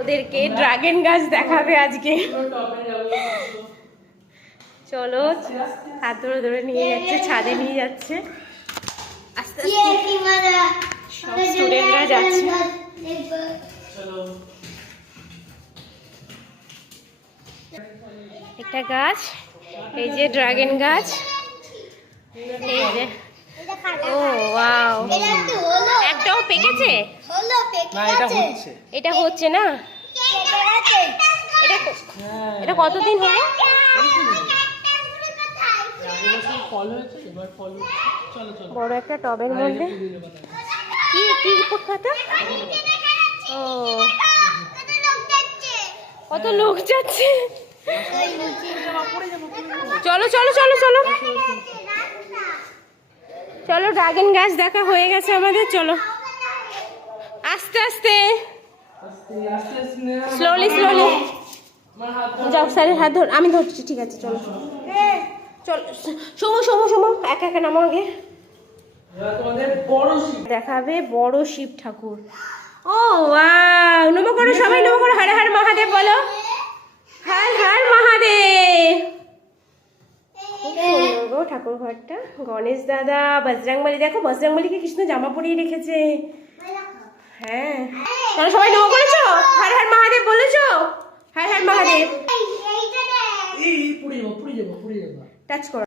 ওদেরকে ড্রাগন গাছ দেখাবে আজকে। চলো, হাত ধরে ধরে নিয়ে যাচ্ছে, ছাদে নিয়ে যাচ্ছে। আস্তে আস্তে সব স্টুডেন্টরা যাচ্ছে। একটা গাছ, এই যে ড্রাগন গাছ, এই যে। ও ওয়াও, একটাও পেকেছে? এটা হচ্ছে না, এটা কতদিন হলো? বড় একটা টবের মধ্যে। কি কি কথা? ও, কত লোক যাচ্ছে। চলো চলো চলো চলো চলো, ড্রাগন গাছ দেখা হয়ে গেছে আমাদের। চলো আস্তে আস্তে, স্লোলি স্লোলি যাও। স্যারের হাত ধর, আমি ধরছি, ঠিক আছে। চলো চলো, সমু সমু সমু, একা একা নামো আগে। দেখাবে বড় শিব ঠাকুর। ও ওয়াও, নমো করো সবাই, নমো করো, হর হর মহাদেব বলো, হর হর মহাদেব। খুব সুন্দর গো ঠাকুর ঘরটা। গণেশ দাদা, বজরংবলী, দেখো বজরংবলীকে কৃষ্ণ জামা পরিয়ে রেখেছে। হ্যাঁ, তোমরা সবাই নমো করেছো, হর হর মহাদেব বলেছো, হর হর মহাদেব। টাচ করো।